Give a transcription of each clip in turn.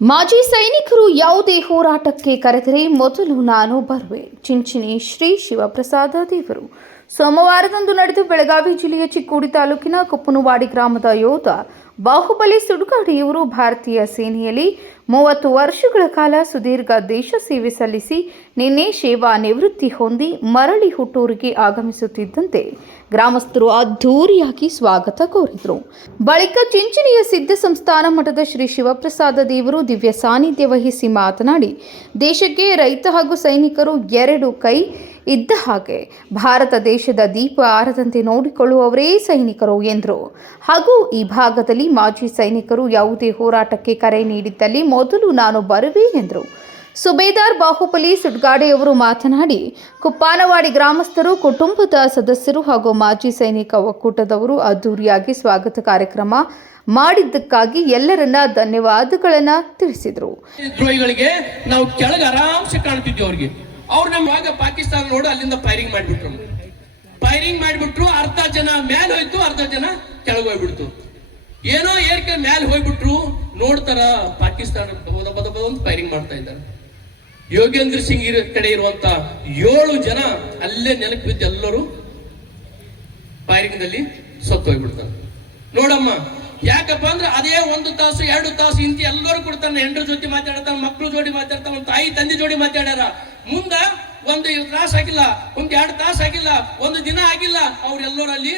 ಮಾಜಿ ಸೈನಿಕರು ಯಾವುದೇ ಹೋರಾಟಕ್ಕೆ ಕರೆದರೆ ಮೊದಲು ನಾನು ಬರುವೆ. ಚಿಂಚಿಣಿ ಶ್ರೀ ಶಿವಪ್ರಸಾದ ದೇವರು. ಸೋಮವಾರದಂದು ನಡೆದ ಬೆಳಗಾವಿ ಜಿಲ್ಲೆಯ ಚಿಕ್ಕೋಡಿ ತಾಲೂಕಿನ ಕೊಪ್ಪನವಾಡಿ ಗ್ರಾಮದ ಯೋಧ ಬಾಹುಬಲಿ ಸುಡ್ಗಾಡಿಯವರು ಭಾರತೀಯ ಸೇನೆಯಲ್ಲಿ 30 ವರ್ಷಗಳ ಕಾಲ ಸುದೀರ್ಘ ದೇಶ ಸೇವೆ ಸಲ್ಲಿಸಿ ನಿನ್ನೆ ಸೇವಾ ನಿವೃತ್ತಿ ಹೊಂದಿ ಮರಳಿ ಹುಟ್ಟೂರಿಗೆ ಆಗಮಿಸುತ್ತಿದ್ದಂತೆ ಗ್ರಾಮಸ್ಥರು ಅದ್ಧೂರಿಯಾಗಿ ಸ್ವಾಗತ ಕೋರಿದರು. ಬಳಿಕ ಚಿಂಚಣಿಯ ಸಿದ್ಧ ಸಂಸ್ಥಾನ ಮಠದ ಶ್ರೀ ಶಿವಪ್ರಸಾದ ದೇವರು ದಿವ್ಯ ಸಾನ್ನಿಧ್ಯ ವಹಿಸಿ ಮಾತನಾಡಿ, ದೇಶಕ್ಕೆ ರೈತ ಹಾಗೂ ಸೈನಿಕರು ಎರಡು ಕೈ ಇದ್ದ ಹಾಗೆ ಭಾರತ ದೇಶದ ದೀಪ ಆರದಂತೆ ನೋಡಿಕೊಳ್ಳುವವರೇ ಸೈನಿಕರು ಎಂದರು. ಹಾಗೂ ಈ ಭಾಗದಲ್ಲಿ ಮಾಜಿ ಸೈನಿಕರು ಯಾವುದೇ ಹೋರಾಟಕ್ಕೆ ಕರೆ ನೀಡಿದ್ದಲ್ಲಿ ಮೊದಲು ನಾನು ಬರುವೆ ಎಂದರು. ಸುಬೇದಾರ್ ಬಾಹುಬಲಿ ಸುಡ್ಗಾಡೆಯವರು ಮಾತನಾಡಿ, ಕುಪ್ಪಾನವಾಡಿ ಗ್ರಾಮಸ್ಥರು, ಕುಟುಂಬದ ಸದಸ್ಯರು ಹಾಗೂ ಮಾಜಿ ಸೈನಿಕ ಒಕ್ಕೂಟದವರು ಅದ್ದೂರಿಯಾಗಿ ಸ್ವಾಗತ ಕಾರ್ಯಕ್ರಮ ಮಾಡಿದ್ದಕ್ಕಾಗಿ ಎಲ್ಲರನ್ನ ಧನ್ಯವಾದಗಳನ್ನ ತಿಳಿಸಿದರು. ದ್ರೋಹಿಗಳಿಗೆ ನಾವು ಕೆಳಗೆ ಆರಾಮ್ಸೆ ಕಾಣ್ತಿದ್ವಿ. ಅವ್ರು ನಮ್ಗೆ ಪಾಕಿಸ್ತಾನ ನೋಡು ಅಲ್ಲಿಂದ ಫೈರಿಂಗ್ ಮಾಡಿಬಿಟ್ರು. ಅರ್ಧ ಜನ ಮ್ಯಾಲ ಹೋಯ್ತು, ಅರ್ಧ ಜನ ಕೆಳಗೆ ಹೋಗ್ಬಿಡ್ತು. ಏನೋ ಏರ್ಕೆ ಮ್ಯಾಲ ಹೋಗ್ಬಿಟ್ರು, ನೋಡ್ತಾರ ಪಾಕಿಸ್ತಾನ ಫೈರಿಂಗ್ ಮಾಡ್ತಾ ಇದ್ದಾರೆ. ಯೋಗೇಂದ್ರ ಸಿಂಗ್ ಕಡೆ ಇರುವಂತ 7 ಜನ ಅಲ್ಲೇ ನೆಲಕ್ಕೆ ಬಿದ್ದು ಎಲ್ಲರೂ ಫೈರಿಂಗ್ ದಲ್ಲಿ ಸತ್ತು ಹೋಗ್ಬಿಡ್ತಾರೆ. ನೋಡಮ್ಮ, ಯಾಕಪ್ಪ ಅಂದ್ರೆ ಅದೇ 1 ತಾಸು 2 ತಾಸು ಇಂತಿ ಎಲ್ಲರೂ ಕೊಡ್ತಾನೆ. ಹೆಂಡ್ರ ಜೊತೆ ಮಾತಾಡ್ತಾನೆ, ಮಕ್ಕಳು ಜೋಡಿ ಮಾತಾಡ್ತಾನೆ, ತಾಯಿ ತಂದೆ ಜೋಡಿ ಮಾತಾಡ್ಯಾರ. ಮುಂದ 1 ತಾಸು ಆಗಿಲ್ಲ, 2 ತಾಸು ಆಗಿಲ್ಲ, 1 ದಿನ ಆಗಿಲ್ಲ, ಅವ್ರೆಲ್ಲರೂ ಅಲ್ಲಿ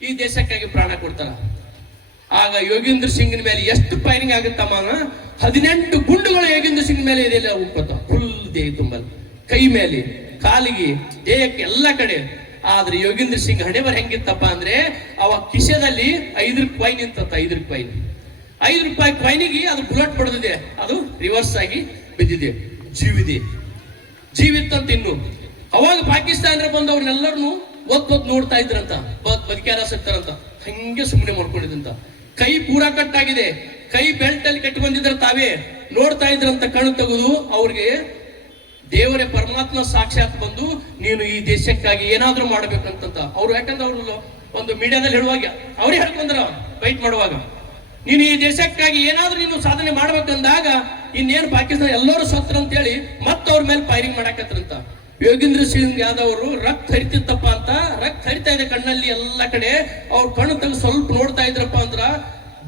ಈ ದೇಶಕ್ಕಾಗಿ ಪ್ರಾಣ ಕೊಡ್ತಾರ. ಆಗ ಯೋಗೇಂದ್ರ ಸಿಂಗ್ನ ಮೇಲೆ ಎಷ್ಟು ಫೈರಿಂಗ್ ಆಗುತ್ತಮ್ಮ? 18 ಗುಂಡುಗಳು ಯೋಗೇಂದ್ರ ಸಿಂಗ್ ಮೇಲೆ ಇದೆಲ್ಲ ಉಪ್ಪತ್ತ ಫುಲ್ ದೇಹ ತುಂಬಲ್, ಕೈ ಮೇಲೆ, ಕಾಲಿಗೆ, ದೇಹಕ್ಕೆ ಎಲ್ಲ ಕಡೆ. ಆದ್ರೆ ಯೋಗೇಂದ್ರ ಸಿಂಗ್ ಹಣೆಬರ ಹೆಂಗಿತ್ತಪ್ಪ ಅಂದ್ರೆ, ಅವ ಕಿಶೆದಲ್ಲಿ 5 ರೂಪಾಯಿ ನಿಂತಂತ. 5 ರೂಪಾಯಿ ಕಾಯಿನಿಗೆ ಅದು ಬುಲೆಟ್ ಪಡೆದಿದೆ, ಅದು ರಿವರ್ಸ್ ಆಗಿ ಬಿದ್ದಿದೆ. ಜೀವಿತ್ತಂತ ಇನ್ನು. ಅವಾಗ ಪಾಕಿಸ್ತಾನ ಬಂದು ಅವ್ರನ್ನೆಲ್ಲರನ್ನು ಒದ್ ನೋಡ್ತಾ ಇದ್ರಂತ, ಬದುಕ್ಯಾರ ಸತ್ತಾರಂತ. ಹಂಗೆ ಸುಮ್ಮನೆ ಮಾಡ್ಕೊಂಡಿದ್ರಂತ. ಕೈ ಪೂರಾ ಕಟ್ಟಾಗಿದೆ, ಕೈ ಬೆಲ್ಟ್ ಅಲ್ಲಿ ಕಟ್ಟಿ ಬಂದಿದ್ರ, ತಾವೇ ನೋಡ್ತಾ ಇದ್ರಂತ. ಕಣ್ಣು ತೆಗೆದು ಅವ್ರಿಗೆ ದೇವರೇ ಪರಮಾತ್ಮ ಸಾಕ್ಷಾತ್ ಬಂದು, ನೀನು ಈ ದೇಶಕ್ಕಾಗಿ ಏನಾದ್ರೂ ಮಾಡ್ಬೇಕಂತ ಅವ್ರು. ಯಾಕಂದ್ರೆ ಅವ್ರು ಒಂದು ಮೀಡಿಯಾದಲ್ಲಿ ಹೇಳುವಾಗ ಅವ್ರೇ ಹೇಳ್ಕೊಂಡ್ರ, ಫೈಟ್ ಮಾಡುವಾಗ, ನೀನು ಈ ದೇಶಕ್ಕಾಗಿ ಏನಾದ್ರೂ ನೀನು ಸಾಧನೆ ಮಾಡ್ಬೇಕಂದಾಗ ಇನ್ನೇನು ಪಾಕಿಸ್ತಾನ ಎಲ್ಲರೂ ಸತ್ರ ಅಂತ ಹೇಳಿ ಮತ್ತೆ ಅವ್ರ ಮೇಲೆ ಫೈರಿಂಗ್ ಮಾಡಾಕತ್ರಂತ. ಯೋಗೇಂದ್ರ ಸಿಂಗ್ ಯಾದವ್ ಅವರು ರಕ್ತ ಹರಿತಿತ್ತಪ್ಪ ಅಂತ, ರಕ್ತ ಹರಿತಾ ಇದೆ ಕಣ್ಣಲ್ಲಿ ಎಲ್ಲ ಕಡೆ. ಅವ್ರ ಕಣ್ಣು ತೆಗೆದು ಸ್ವಲ್ಪ ನೋಡ್ತಾ ಇದ್ರಪ್ಪ ಅಂದ್ರ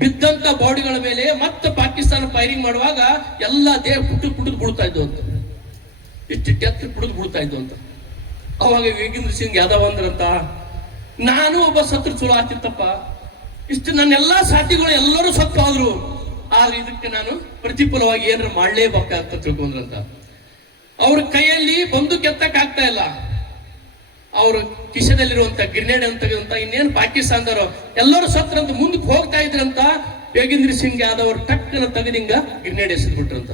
ಬಿದ್ದಂತ ಬಾಡಿಗಳ ಮೇಲೆ ಮತ್ತೆ ಪಾಕಿಸ್ತಾನ ಫೈರಿಂಗ್ ಮಾಡುವಾಗ ಎಲ್ಲ ದೇಹ ಪುಟ್ಟು ಬಿಡ್ತಾ ಇದ್ವು ಅಂತ, ಇಷ್ಟು ಡೆತ್ ಬಿಡ್ತಾ ಇದ್ವು ಅಂತ. ಅವಾಗ ಯೋಗೇಂದ್ರ ಸಿಂಗ್ ಯಾದವ್ ಅಂದ್ರಂತ, ನಾನು ಒಬ್ಬ ಸತ್ರು ಚಲೋ ಆಗ್ತಿತ್ತಪ್ಪ, ಇಷ್ಟು ನನ್ನೆಲ್ಲಾ ಸಾಥಿಗಳು ಎಲ್ಲರೂ ಸತ್ತು ಹೋದ್ರು, ಆದ್ರೆ ಇದಕ್ಕೆ ನಾನು ಪ್ರತಿಫಲವಾಗಿ ಏನಾರು ಮಾಡ್ಲೇಬೇಕಂತ ತಿಳ್ಕೊಂಡ್ರಂತ. ಅವ್ರ ಕೈಯಲ್ಲಿ ಬಂದೂಕ್ ಎತ್ತಕ್ ಆಗ್ತಾ ಇಲ್ಲ, ಅವ್ರ ಕಿಶೆದಲ್ಲಿರುವಂತ ಗ್ರೆನೇಡ್ ಅಂತ ಇನ್ನೇನು ಪಾಕಿಸ್ತಾನದವರು ಎಲ್ಲರೂ ಸತ್ರಂತ ಮುಂದಕ್ಕೆ ಹೋಗ್ತಾ ಇದ್ರಂತ. ಯೋಗೇಂದ್ರ ಸಿಂಗ್ ಯಾದವ್ ಅವ್ರು ಟಕ್ಕನ ತೆಗೆದಿಂಗ ಗ್ರೆನೇಡ್ ಎಸೆದ್ಬಿಟ್ರಂತ.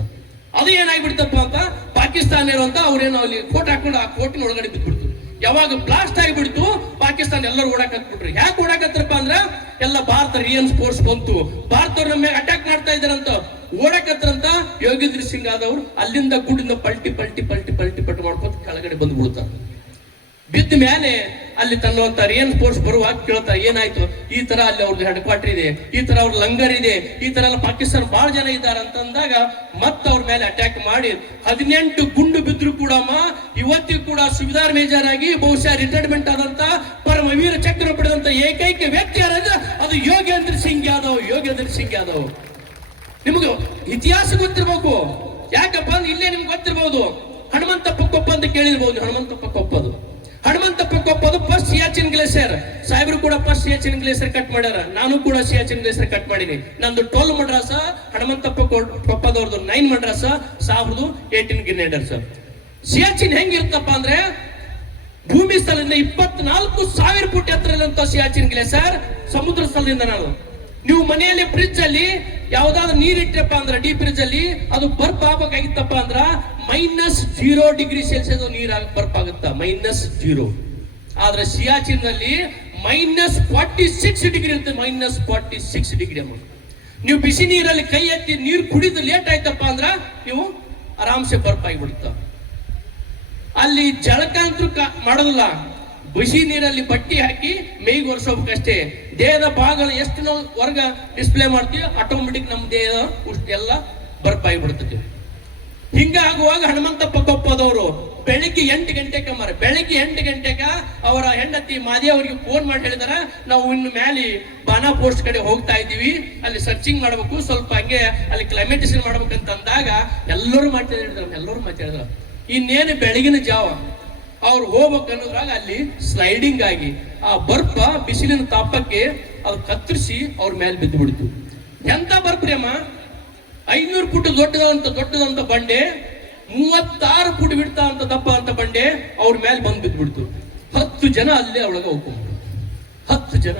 ಅದು ಏನಾಗ್ಬಿಡ್ತಪ್ಪ ಅಂತ, ಪಾಕಿಸ್ತಾನ ಇರುವಂತ ಅವ್ರೇನೋ ಅಲ್ಲಿ ಕೋಟ್ ಹಾಕೊಂಡು ಆ ಕೋಟಿನ ಒಳಗಡೆ ಬಿದ್ದ್ಬಿಡ್ತು. ಯಾವಾಗ ಬ್ಲಾಸ್ಟ್ ಆಗಿಬಿಡ್ತು, ಪಾಕಿಸ್ತಾನ ಎಲ್ಲರೂ ಓಡಾಕತ್ಬಿಟ್ರು. ಯಾಕೆ ಓಡಾಕತ್ರಪ್ಪ ಅಂದ್ರ, ಎಲ್ಲ ಭಾರತ ರಿಯನ್ ಫೋರ್ಸ್ ಬಂತು, ಭಾರತವ್ರ ನಮ್ಮ ಮೇಲೆ ಅಟ್ಯಾಕ್ ಮಾಡ್ತಾ ಇದ್ದಾರಂತ ಓಡಾಕತ್ರಂತ. ಯೋಗೇಂದ್ರ ಸಿಂಗ್ ಆದವ್ರು ಅಲ್ಲಿಂದ ಗುಡಿಂದ ಪಲ್ಟಿ ಪಟ್ಟು ಮಾಡ್ಕೊತ ಕೆಳಗಡೆ ಬಂದು ಬಿಡ್ತಾರೆ. ಬಿದ್ದ ಮೇಲೆ ಅಲ್ಲಿ ತನ್ನುವಂತ ರಿಯನ್ ಫೋರ್ಸ್ ಬರುವಾಗ ಕೇಳ್ತಾರೆ, ಏನಾಯ್ತು? ಈ ತರ ಅಲ್ಲಿ ಅವ್ರದ್ದು ಹೆಡ್ ಕ್ವಾರ್ಟರ್ ಇದೆ, ಈ ತರ ಅವ್ರ ಲಂಗರ್ ಇದೆ, ಈ ತರ ಎಲ್ಲ ಪಾಕಿಸ್ತಾನ ಬಹಳ ಜನ ಇದ್ದಾರೆ ಅಂತಂದಾಗ ಮತ್ತೆ ಅವ್ರ ಮೇಲೆ ಅಟ್ಯಾಕ್ ಮಾಡಿ 18 ಗುಂಡು ಬಿದ್ರು ಕೂಡ ಇವತ್ತಿಗೂ ಕೂಡ ಸುಬೇದಾರ್ ಮೇಜರ್ ಆಗಿ ಬಹುಶಃ ರಿಟೈರ್ಮೆಂಟ್ ಆದಂತ ಪರಮವೀರ ಚಕ್ರ ಪಡೆದಂತ ಏಕೈಕ ವ್ಯಕ್ತಿ ಯಾರಂದ್ರೆ ಅದು ಯೋಗೇಂದ್ರ ಸಿಂಗ್ ಯಾದವ್. ನಿಮ್ಗೆ ಇತಿಹಾಸ ಗೊತ್ತಿರ್ಬೇಕು. ಯಾಕಪ್ಪ ಅಂದ್ರೆ ಇಲ್ಲೇ ನಿಮ್ಗೆ ಗೊತ್ತಿರ್ಬಹುದು, ಹನುಮಂತಪ್ಪ ಕೊಪ್ಪ ಅಂತ ಕೇಳಿರ್ಬಹುದು. Hanumanthappa Koppad first Siachen glacier. ಸಾಹೇಬರು ಕೂಡ ಫಸ್ಟ್ ಸಿಯಾಚಿನ್ ಗ್ಲೇಸಿಯರ್ ಕಟ್ ಮಾಡ್ಯಾರ, ನಾನು ಕೂಡ ಸಿಯಾಚಿನ್ ಗ್ಲೇಸಿಯರ್ ಕಟ್ ಮಾಡೀನಿ. ನಂದು 12 ಮಡ್ರಾಸ, ಹನುಮಂತಪ್ಪ ಕೊಪ್ಪದವ್ರದ್ದು 9 ಮಡ್ರಾಸ, ಸಾಹೇಬ್ರದು 18 ಗ್ರೆನೇಡರ್ಸ್. ಸಿಯಾಚಿನ್ ಹೆಂಗಿರ್ತಪ್ಪ ಅಂದ್ರೆ, ಭೂಮಿ ಸ್ಥಳದಿಂದ 24,000 ಫುಟ್ ಎತ್ತರದಂತ ಸಿಯಾಚಿನ್ ಗ್ಲೇಸಿಯರ್. ಸಮುದ್ರ ಸ್ಥಳದಿಂದ ನೀವು ಮನೆಯಲ್ಲಿ ಫ್ರಿಡ್ಜ್ ಅಲ್ಲಿ ಯಾವ್ದಾದ್ರು ನೀರಿಟ್ಟಪ್ಪ ಅಂದ್ರೆ ಡೀಪ್ ಫ್ರಿಡ್ಜ್ ಅಲ್ಲಿ ಅದು ಬರ್ಫ್ ಆಗ್ಬೇಕಾಗಿತ್ತಪ್ಪ ಅಂದ್ರ -0 ಡಿಗ್ರಿ ಸೆಲ್ಸಿಯಸ್ ನೀರ್ ಬರ್ಫ್ ಆಗುತ್ತಾ, -0. ಆದ್ರೆ ಸಿಯಾಚಿನ್ ನಲ್ಲಿ -46 ಡಿಗ್ರಿ ಇರುತ್ತೆ, -46 ಡಿಗ್ರಿ ಅಮ್ಮ. ನೀವು ಬಿಸಿ ನೀರಲ್ಲಿ ಕೈ ಎತ್ತಿ ನೀರು ಕುಡಿದು ಲೇಟ್ ಆಯ್ತಪ್ಪ ಅಂದ್ರ ನೀವು ಆರಾಮ್ಸೆ ಬರ್ಫ್ ಆಗಿಬಿಡುತ್ತ. ಅಲ್ಲಿ ಜಳಕಾಂತರು ಮಾಡೋದಿಲ್ಲ, ಬಿಸಿ ನೀರಲ್ಲಿ ಬಟ್ಟಿ ಹಾಕಿ ಮೈಗೆ ಒರೆಸೋಬೇಕಷ್ಟೇ. ದೇಹದ ಭಾಗಗಳು ಎಷ್ಟು ನಾವು ಹೊರಗ ಡಿಸ್ಪ್ಲೇ ಮಾಡ್ತೀವಿ, ಆಟೋಮೆಟಿಕ್ ನಮ್ಮ ದೇಹದ ಎಲ್ಲ ಬರ್ಪಾಗಿ ಬಿಡ್ತದೆ. ಹಿಂಗಾಗುವಾಗ ಹನುಮಂತಪ್ಪ ಕೊಪ್ಪದವರು ಬೆಳಿಗ್ಗೆ 8 ಗಂಟೆಗೆ ಬೆಳಿಗ್ಗೆ 8 ಗಂಟೆಗೆ ಅವರ ಹೆಂಡತಿ ಮಾದಿ ಅವರಿಗೆ ಫೋನ್ ಮಾಡಿ ಹೇಳಿದಾರ, ನಾವು ಇನ್ನು ಮೇಲೆ ಬಾನಾ ಪೋಸ್ಟ್ ಕಡೆ ಹೋಗ್ತಾ ಇದ್ದೀವಿ, ಅಲ್ಲಿ ಸರ್ಚಿಂಗ್ ಮಾಡ್ಬೇಕು, ಸ್ವಲ್ಪ ಹಂಗೆ ಅಲ್ಲಿ ಕ್ಲೈಮೇಟೇಷನ್ ಮಾಡ್ಬೇಕಂತ ಅಂದಾಗ ಎಲ್ಲರೂ ಮಾತಾಡಿದ್ರು. ಇನ್ನೇನು ಬೆಳಗಿನ ಜಾವ ಅವ್ರು ಹೋಗ್ಬೇಕು ಅನ್ನೋದ್ರಾಗ ಅಲ್ಲಿ ಸ್ಲೈಡಿಂಗ್ ಆಗಿ ಆ ಬರ್ಫ ಬಿಸಿಲಿನ ತಾಪಕ್ಕೆ ಅದು ಕತ್ತರಿಸಿ ಅವ್ರ ಮೇಲೆ ಬಿದ್ದು ಬಿಡ್ತು. ಎಂತ ಬರ್ಫ್ರಿ ಅಮ್ಮ, 500 ಫುಟ್ ದೊಡ್ಡದಂತ ಬಂಡೆ, 36 ಫುಟ್ ಬಿಡ್ತಾ ಅಂತ ದಪ್ಪ ಅಂತ ಬಂಡೆ ಅವ್ರ ಮೇಲೆ ಬಂದು ಬಿದ್ದು ಬಿಡ್ತು. 10 ಜನ ಅಲ್ಲೇ ಒಳಗ ಹೋಗ್ಕೊಂಡ್ರು. 10 ಜನ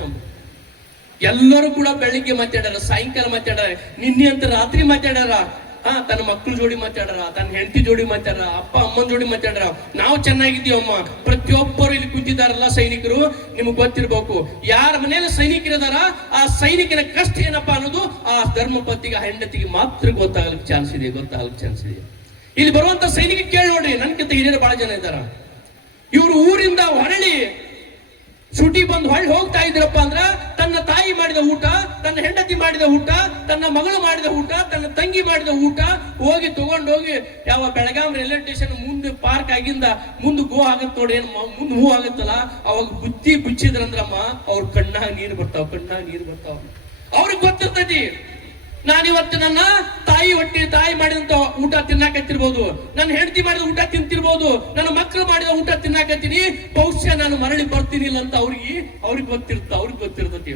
ಎಲ್ಲರೂ ಕೂಡ ಬೆಳಿಗ್ಗೆ ಮಾತಾಡ್ಯಾರ, ಸಾಯಂಕಾಲ ಮಾತಾಡ್ಯಾರ, ನಿನ್ನೆ ಅಂತ ರಾತ್ರಿ ಮಾತಾಡ್ಯಾರ. ತನ್ನ ಮಕ್ಕಳ ಜೋಡಿ ಮಾತಾಡ್ಯಾರ, ತನ್ನ ಹೆಂಡತಿ ಜೋಡಿ ಮಾತಾಡ್ಯಾರ, ಅಪ್ಪ ಅಮ್ಮನ ಜೋಡಿ ಮಾತಾಡ್ಯಾರ. ನಾವು ಚೆನ್ನಾಗಿದ್ದೀವಮ್ಮ. ಪ್ರತಿಯೊಬ್ಬರು ಇಲ್ಲಿ ಕುಂತಿದ್ದಾರಲ್ಲ ಸೈನಿಕರು, ನಿಮ್ಗೆ ಗೊತ್ತಿರ್ಬೇಕು, ಯಾರ ಮನೆಯಲ್ಲಿ ಸೈನಿಕರಿದಾರ ಆ ಸೈನಿಕನ ಕಷ್ಟ ಏನಪ್ಪಾ ಅನ್ನೋದು ಆ ಧರ್ಮಪತಿಗೆ ಹೆಂಡತಿಗೆ ಮಾತ್ರ ಗೊತ್ತಾಗಲಿಕ್ಕೆ ಚಾನ್ಸ್ ಇದೆ. ಇಲ್ಲಿ ಬರುವಂತ ಸೈನಿಕ ಕೇಳಿ ನೋಡ್ರಿ, ನನ್ಕಿಂತ ಹಿರಿಯರು ಬಹಳ ಜನ ಇದ್ದಾರ. ಇವರು ಊರಿಂದ ಹೊರಳಿ ಸುಟಿ ಬಂದು ಹೊಳ್ಳಿ ಹೋಗ್ತಾ ಇದ್ರಪ್ಪ ಅಂದ್ರ ತನ್ನ ತಾಯಿ ಮಾಡಿದ ಊಟ, ತನ್ನ ಹೆಂಡತಿ ಮಾಡಿದ ಊಟ, ತನ್ನ ಮಗಳು ಮಾಡಿದ ಊಟ, ತನ್ನ ತಂಗಿ ಮಾಡಿದ ಊಟ ಹೋಗಿ ತಗೊಂಡೋಗಿ ಯಾವ ಬೆಳಗಾವಿ ರೈಲ್ವೆ ಸ್ಟೇಷನ್ ಮುಂದೆ ಪಾರ್ಕ್ ಆಗಿಂದ ಮುಂದೆ ಗೋ ಆಗತ್ ನೋಡಿ, ಏನ್ ಮುಂದೆ ಹೂ ಆಗತ್ತಲ್ಲ, ಅವಾಗ ಬುದ್ಧಿ ಬುಚ್ಚಿದ್ರಂದ್ರಮ್ಮ ಅವ್ರ ಕಣ್ಣಾಗ ನೀರು ಬರ್ತಾವ. ಅವ್ರಿಗೆ ಗೊತ್ತಿರ್ತೈತಿ, ನಾನಿವತ್ತು ನನ್ನ ತಾಯಿ ಮಾಡಿದಂತ ಊಟ ತಿನ್ನಾಕತ್ತಿರ್ಬೋದು, ನನ್ನ ಹೆಂಡತಿ ಮಾಡಿದ ಊಟ ತಿಂತಿರ್ಬೋದು, ನನ್ನ ಮಕ್ಕಳು ಮಾಡಿದ ಊಟ ತಿನ್ನಾಕತ್ತೀನಿ, ಬಹುಶಃ ನಾನು ಮರಳಿ ಬರ್ತೀನಿ ಅಂತ ಅವ್ರಿಗೆ ಗೊತ್ತಿರ್ತತಿ.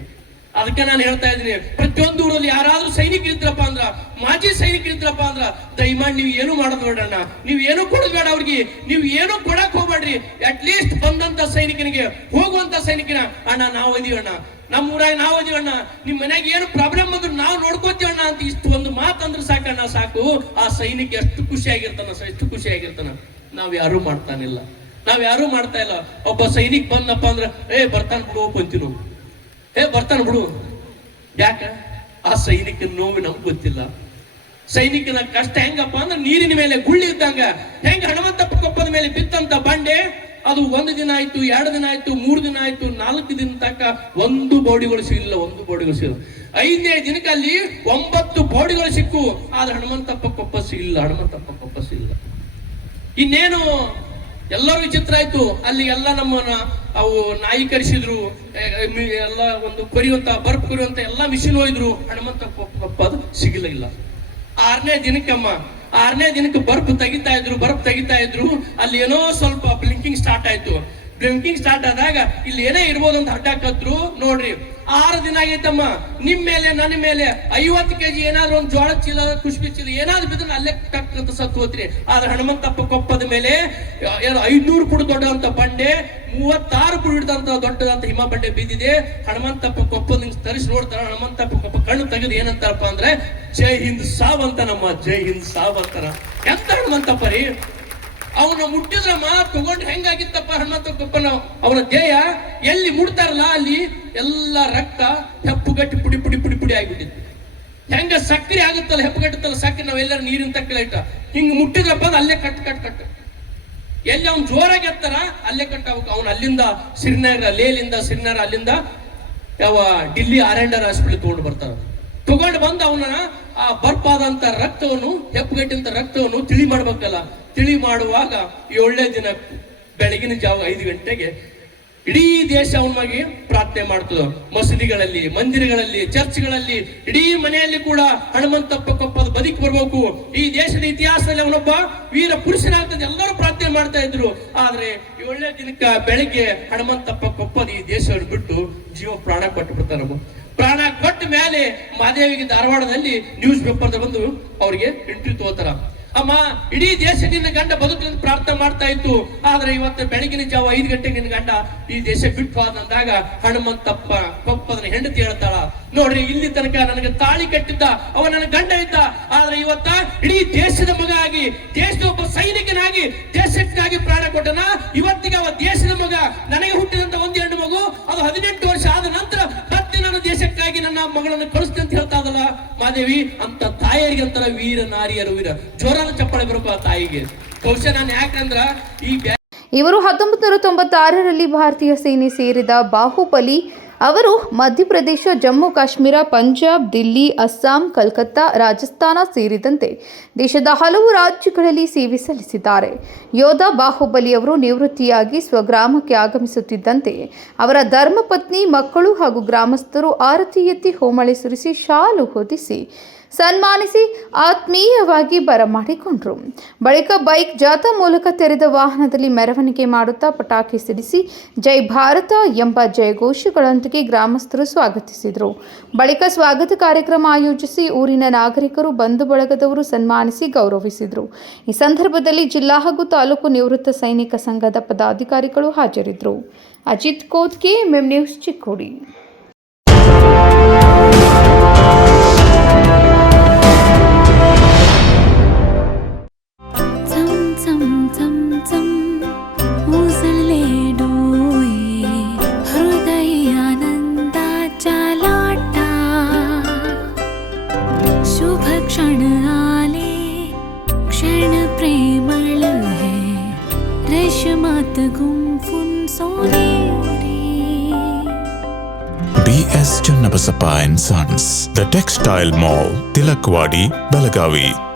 ಅದಕ್ಕೆ ನಾನು ಹೇಳ್ತಾ ಇದ್ದೀನಿ, ಪ್ರತಿಯೊಂದು ಊರಲ್ಲಿ ಯಾರಾದ್ರೂ ಸೈನಿಕರಿದ್ರಪ್ಪ ಅಂದ್ರ, ಮಾಜಿ ಸೈನಿಕರಿದ್ರಪ್ಪ ಅಂದ್ರ, ದಯಮಾಡಿ ನೀವು ಏನು ಮಾಡೋದು ಬೇಡಣ್ಣ, ನೀವು ಏನು ಕೊಡೋದು ಬೇಡ ಅವ್ರಿಗೆ, ನೀವು ಏನು ಕೊಡಕ್ ಹೋಗ್ಬೇಡ್ರಿ. ಅಟ್ ಲೀಸ್ಟ್ ಬಂದಂತ ಸೈನಿಕನಿಗೆ, ಹೋಗುವಂತ ಸೈನಿಕನ, ಅಣ್ಣ ನಾವು ಇದೀವಣ್ಣ, ನಮ್ಮ ಊರಾಗ ನಾವು ಇದೀವಣ್ಣ, ನಿಮ್ ಮನ್ಯಾಗ ಏನು ಪ್ರಾಬ್ಲಮ್ ಬಂದ್ರು ನಾವು ನೋಡ್ಕೋತೀವಣ್ಣ ಅಂತ ಇಷ್ಟು ಒಂದು ಮಾತಂದ್ರೆ ಸಾಕಣ್ಣ, ಸಾಕು. ಆ ಸೈನಿಕ ಎಷ್ಟು ಖುಷಿಯಾಗಿರ್ತಾನ. ನಾವ್ ಯಾರು ಮಾಡ್ತಾ ಇಲ್ಲ. ಒಬ್ಬ ಸೈನಿಕ್ ಬಂದಪ್ಪ ಅಂದ್ರೆ ಬರ್ತಾನ ಬಿಡು ಬಂತೀವಿ ನಾವು, ಬರ್ತಾನ ಬಿಡು. ಯಾಕ? ಆ ಸೈನಿಕನ ನೋವು ನಮ್ಗೆ ಗೊತ್ತಿಲ್ಲ. ಸೈನಿಕನ ಕಷ್ಟ ಹೆಂಗಪ್ಪ ಅಂದ್ರೆ ನೀರಿನ ಮೇಲೆ ಗುಳ್ಳಿ ಇದ್ದಂಗ, ಹೆಂಗ ಹನುಮಂತಪ್ಪ ಕೊಪ್ಪದ ಮೇಲೆ ಬಿತ್ತಂತ ಬಂಡೆ, ಅದು 1 ದಿನ ಆಯ್ತು, 2 ದಿನ ಆಯ್ತು, 3 ದಿನ ಆಯ್ತು, 4 ದಿನ ತನಕ ಒಂದು ಬಾಡಿಗಳು ಸಿಗಲಿಲ್ಲ. 5ನೇ ದಿನಕ್ಕೆ ಅಲ್ಲಿ 9 ಬಾಡಿಗಳು ಸಿಕ್ಕು, ಆದ್ರೆ ಹನುಮಂತಪ್ಪ ಕೊಪ್ಪ ಸಿಗಲಿಲ್ಲ. ಇನ್ನೇನು ಎಲ್ಲರೂ ವಿಚಿತ್ರ ಆಯ್ತು. ಅಲ್ಲಿ ಎಲ್ಲ ನಮ್ಮನ್ನ ಅವು ನಾಯಿ ಕರೆಸಿದ್ರು, ಎಲ್ಲ ಒಂದು ಬರ್ಫ್ ಕೊರಿಯುವಂತ ಎಲ್ಲಾ ಮಿಷಿನ್ ಹೋಯ್ದ್ರು, ಹನುಮಂತಪ್ಪ ಕೊಪ್ಪ ಅದು ಸಿಗಲಿಲ್ಲ. 6ನೇ ದಿನಕ್ಕೆ ಬರ್ಫ್ ತೆಗಿತಾ ಇದ್ರು. ಅಲ್ಲಿ ಏನೋ ಸ್ವಲ್ಪ ಬ್ಲಿಂಕಿಂಗ್ ಸ್ಟಾರ್ಟ್ ಆಯ್ತು. ಸ್ಟಾರ್ಟ್ ಆದಾಗ ಇಲ್ಲಿ ಏನೇ ಇರ್ಬೋದು ಅಂತ ಅಡ್ಡಾಕತ್ರು. ನೋಡ್ರಿ, 6 ದಿನ ಆಗೈತಮ್ಮ, ನಿಮ್ ಮೇಲೆ ನನ್ನ ಮೇಲೆ 50 kg ಏನಾದ್ರು ಒಂದು ಜೋಳ ಚೀಲ, ಕುಷ್ಬಿ ಚೀಲ ಏನಾದ್ರು ಬಿದ್ರೆ ಅಲ್ಲೇ ಟಕ್ ಅಂತ ಸತ್ತು ಹೋತ್ರಿ. ಆದ್ರೆ ಹನುಮಂತಪ್ಪ ಕೊಪ್ಪದ ಮೇಲೆ 500 ಫುಟ್ ದೊಡ್ಡದಂತ ಬಂಡೆ, 36 ಫುಟ್ ಹಿಡಿದಂತ ದೊಡ್ಡದಂತ ಹಿಮ ಬಂಡೆ ಬಿದ್ದಿದೆ. ಹನುಮಂತಪ್ಪ ಕೊಪ್ಪದ ತರಿಸಿ ನೋಡ್ತಾರ. ಹನುಮಂತಪ್ಪ ಕೊಪ್ಪ ಕಣ್ಣು ತೆಗೆದು ಏನಂತಾರಪ್ಪ ಅಂದ್ರೆ, ಜೈ ಹಿಂದ್ ಸಾವ್ ಅಂತ ಅಂತಾರ. ಎಂತ ಹನುಮಂತಪ್ಪ ರೀ, ಅವನ ಮುಟ್ಟಿದ್ರಮ್ಮ ತಗೊಂಡು ಹೆಂಗಾಗಿತ್ತಪ್ಪ ಹನುಮಂತ ಕೊಪ್ಪನ ಅವನ ದೇಹ ಎಲ್ಲಿ ಮುಡ್ತಾರಲ್ಲ ಅಲ್ಲಿ ಎಲ್ಲ ರಕ್ತ ಹೆಪ್ಪುಗಟ್ಟಿ ಪುಡಿ ಆಗಿಬಿಟ್ಟಿತ್ತು. ಹೆಂಗ ಸಕ್ಕರೆ ಆಗುತ್ತಲ್ಲ, ಹೆಪ್ಪುಗಟ್ಟುತ್ತಲ್ಲ ಸಕ್ಕರೆ, ನಾವೆಲ್ಲರೂ ನೀರಿನ ತಕ್ಕಲ ಇಟ್ಟ ಹಿಂಗ್ ಮುಟ್ಟಿದ್ರಪ್ಪ ಅಲ್ಲೇ ಕಟ್ ಎಲ್ಲಿ ಅವ್ನು ಜೋರಾಗಿ ಎತ್ತಾರ ಅಲ್ಲೇ ಕಟ್ ಆಗ್ಬೇಕು. ಅವನು ಅಲ್ಲಿಂದ ಶ್ರೀನಗರ ಅಲ್ಲಿಂದ ಯಾವ ಡಿಲ್ಲಿ ಆರ್&ಆರ್ ಹಾಸ್ಪಿಟಲ್ ತಗೊಂಡು ಬಂದು ಅವನ ಆ ಬರ್ಪಾದಂತ ರಕ್ತವನ್ನು, ಹೆಪ್ಪುಗಟ್ಟಿಂತ ರಕ್ತವನ್ನು ತಿಳಿ ಮಾಡ್ಬೇಕಲ್ಲ. ತಿಳಿ ಮಾಡುವಾಗ 7ನೇ ದಿನ ಬೆಳಗಿನ ಜಾವ 5 ಗಂಟೆಗೆ ಇಡೀ ದೇಶ ಅವನಿಗೆ ಪ್ರಾರ್ಥನೆ ಮಾಡ್ತದ. ಮಸೀದಿಗಳಲ್ಲಿ, ಮಂದಿರಗಳಲ್ಲಿ, ಚರ್ಚ್ಗಳಲ್ಲಿ, ಇಡೀ ಮನೆಯಲ್ಲಿ ಕೂಡ ಹನುಮಂತಪ್ಪ ಕೊಪ್ಪದ ಬದುಕಿ ಬರ್ಬೇಕು, ಈ ದೇಶದ ಇತಿಹಾಸದಲ್ಲಿ ಅವನೊಬ್ಬ ವೀರ ಪುರುಷನಾಗ್ತದೆ ಎಲ್ಲರೂ ಪ್ರಾರ್ಥನೆ ಮಾಡ್ತಾ ಇದ್ರು. ಆದ್ರೆ 7ನೇ ದಿನಕ್ಕ ಬೆಳಿಗ್ಗೆ ಹನುಮಂತಪ್ಪ ಕೊಪ್ಪದ ಈ ದೇಶವನ್ನು ಬಿಟ್ಟು ಜೀವ ಪ್ರಾಣ ಕೊಟ್ಟು ಬಿಡ್ತಾರ. ಪ್ರಾಣ ಕೊಟ್ಟ ಮೇಲೆ ಮಾದೇವಿಗೆ ಧಾರವಾಡದಲ್ಲಿ ನ್ಯೂಸ್ ಪೇಪರ್ ಬಂದು ಅವ್ರಿಗೆ ಇಂಟರ್ವ್ಯೂ ತಗೋತಾರ. ಅಮ್ಮ, ಇಡೀ ದೇಶದಿಂದ ಗಂಡ ಬದುಕಿನ ಪ್ರಾರ್ಥನೆ ಮಾಡ್ತಾ ಇತ್ತು, ಆದ್ರೆ ಇವತ್ತು ಬೆಳಗಿನ ಜಾವ 5 ಗಂಟೆಗೆ ನಿನ್ನ ಗಂಡ ಈ ದೇಶ ಬಿಟ್ಟು ಹೋದಂದಾಗ ಹನುಮಂತಪ್ಪ ಕೊಪ್ಪದನ ಹೆಂಡತಿ ಹೇಳ್ತಾಳ, ನೋಡ್ರಿ ಇಲ್ಲಿ ತನಕ ನನಗೆ ತಾಳಿ ಕಟ್ಟಿದ್ದ ಅವ ನನ್ನ ಗಂಡ ಇದ್ದ, ಆದ್ರೆ ಇವತ್ತ ಇಡೀ ದೇಶದ ಮಗ ಆಗಿ, ದೇಶದ ಒಬ್ಬ ಸೈನಿಕನಾಗಿ ದೇಶಕ್ಕಾಗಿ ಪ್ರಾಣ ಕೊಟ್ಟನ. ಇವತ್ತಿಗೆ ಅವ ದೇಶದ ಮಗ, ನನಗೆ ಹುಟ್ಟಿದಂತ ಒಂದು ಹೆಣ್ಣು ಮಗು, ಅದು 18 ವರ್ಷ ಆದ ನಂತರ ಮತ್ತೆ ನಾನು ದೇಶಕ್ಕಾಗಿ ನನ್ನ ಮಗಳನ್ನು ಕಳಿಸ್ತೀನಿ ಅಂತ ಹೇಳ್ತಾ ಇದಲ್ಲ ಮಾದೇವಿ. ಅಂತ ತಾಯಿಯರಿಗೆ ಅಂತಾರ ವೀರ ನಾರಿಯರು, ವೀರ. ಜೋರಾದ ಚಪ್ಪಾಳೆ ಬರಬೇಕು ಆ ತಾಯಿಗೆ. ಬಹುಶಃ ನಾನು ಯಾಕಂದ್ರ ಇವರು 1996ರಲ್ಲಿ ಭಾರತೀಯ ಸೇನೆ ಸೇರಿದ ಬಾಹುಬಲಿ ಅವರು ಮಧ್ಯಪ್ರದೇಶ, ಜಮ್ಮು ಕಾಶ್ಮೀರ, ಪಂಜಾಬ್, ದಿಲ್ಲಿ, ಅಸ್ಸಾಂ, ಕಲ್ಕತ್ತಾ, ರಾಜಸ್ಥಾನ ಸೇರಿದಂತೆ ದೇಶದ ಹಲವು ರಾಜ್ಯಗಳಲ್ಲಿ ಸೇವೆ ಸಲ್ಲಿಸಿದ್ದಾರೆ. ಯೋಧ ಬಾಹುಬಲಿ ಅವರು ನಿವೃತ್ತಿಯಾಗಿ ಸ್ವಗ್ರಾಮಕ್ಕೆ ಆಗಮಿಸುತ್ತಿದ್ದಂತೆ ಅವರ ಧರ್ಮಪತ್ನಿ, ಮಕ್ಕಳು ಹಾಗೂ ಗ್ರಾಮಸ್ಥರು ಆರತಿ ಎತ್ತಿ ಹೋಮಳೆ ಸುರಿಸಿ ಶಾಲು ಹೊದಿಸಿ ಸನ್ಮಾನಿಸಿ ಆತ್ಮೀಯವಾಗಿ ಬರಮಾಡಿಕೊಂಡರು. ಬಳಿಕ ಬೈಕ್ ಜಾಥಾ ಮೂಲಕ ತೆರೆದ ವಾಹನದಲ್ಲಿ ಮೆರವಣಿಗೆ ಮಾಡುತ್ತಾ ಪಟಾಕಿ ಸಿಡಿಸಿ ಜೈ ಭಾರತ ಎಂಬ ಜಯಘೋಷಗಳೊಂದಿಗೆ ಗ್ರಾಮಸ್ಥರು ಸ್ವಾಗತಿಸಿದರು. ಬಳಿಕ ಸ್ವಾಗತ ಕಾರ್ಯಕ್ರಮ ಆಯೋಜಿಸಿ ಊರಿನ ನಾಗರಿಕರು, ಬಂಧು ಬಳಗದವರು ಸನ್ಮಾನಿಸಿ ಗೌರವಿಸಿದರು. ಈ ಸಂದರ್ಭದಲ್ಲಿ ಜಿಲ್ಲಾ ಹಾಗೂ ತಾಲೂಕು ನಿವೃತ್ತ ಸೈನಿಕ ಸಂಘದ ಪದಾಧಿಕಾರಿಗಳು ಹಾಜರಿದ್ದರು. Ajit Kotke, MM news, Chikkodi. शुभ क्षण आले, क्षण प्रेमळ है, रेशमात गुंफून सोनेरी. BS Channabasappa and Sons, The Textile Mall, Tilakwadi, Belagavi.